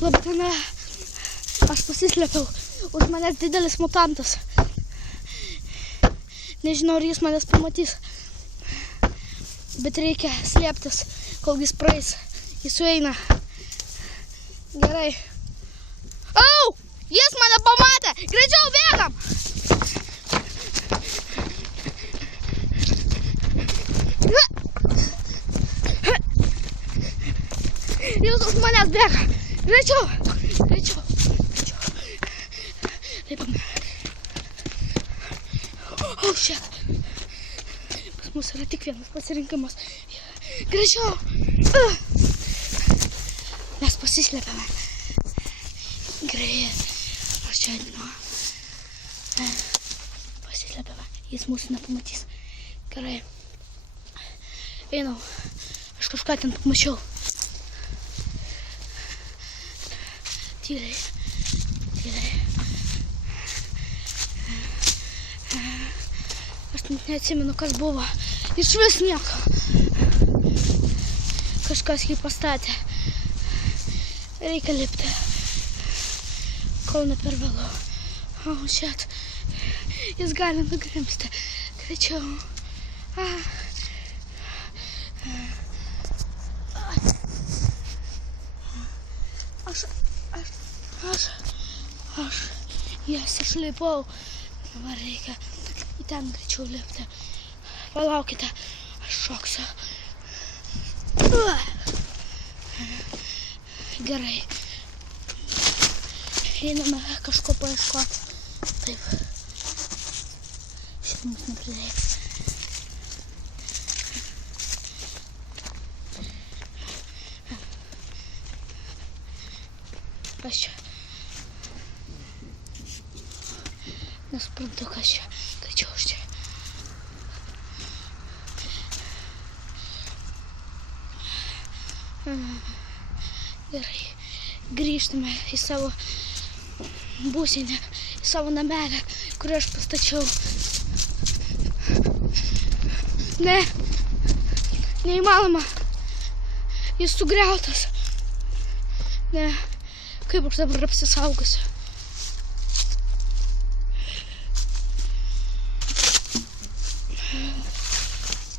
Labai ten aš pasislėpiau. Už manęs didelis mutantas. Nežinau, ar jis manęs pamatys. Bet reikia slėptis, kol jis praeis. Jis sueina. Gerai. Au! Jis mane pamatė! Greičiau bėgam! Jis už manęs bėga! Greičiau! Greičiau! Greičiau! Leipam. Oh, shit! Pas mus yra tik vienas pasirinkimas. Greičiau! Mes pasislėpėme. Gerai. Aš čia einu. Pasislėpėme. Jis mūsų nepamatys. Gerai. Einau. Aš kažką ten pamačiau. Tyliai. Tyliai. Aš neatsimenu, kas buvo. Išvis nieko. Kažkas jį pastatė. Reikia lipti. Kol ne per vėlu. Oh, shit. Jis gali nugrimzti. Greičiau. Jas išlipau. Dabar reikia į ten greičiau lipti. Palaukite. Aš šoksiu. Gerai. Einame kažko paieškoti. Taip. Šitą mums neprireiks. Kas čia? Nesuprantu, kas čia. Greičiau aš čia. Gerai. Grįžtame į savo būsinę, į savo namelę, kurį aš pastačiau. Ne. Neįmanoma. Jis sugriautas. Ne. Kaip aš dabar apsisaugosiu?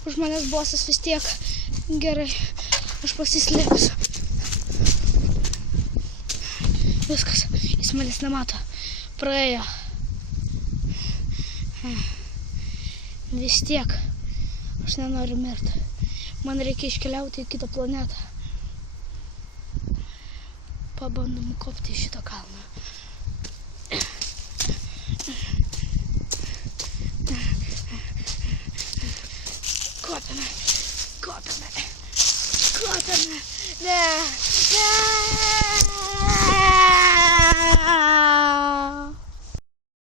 Už manęs bosas vis tiek. Gerai. Aš pasislėpsiu. Viskas. Jis manęs nemato. Praėjo. Vis tiek. Aš nenoriu mirti. Man reikia iškeliauti į kitą planetą. Pabandom kopti į šitą kalną. Kopiame. Kopiame. Kopiame. Ne. Ne.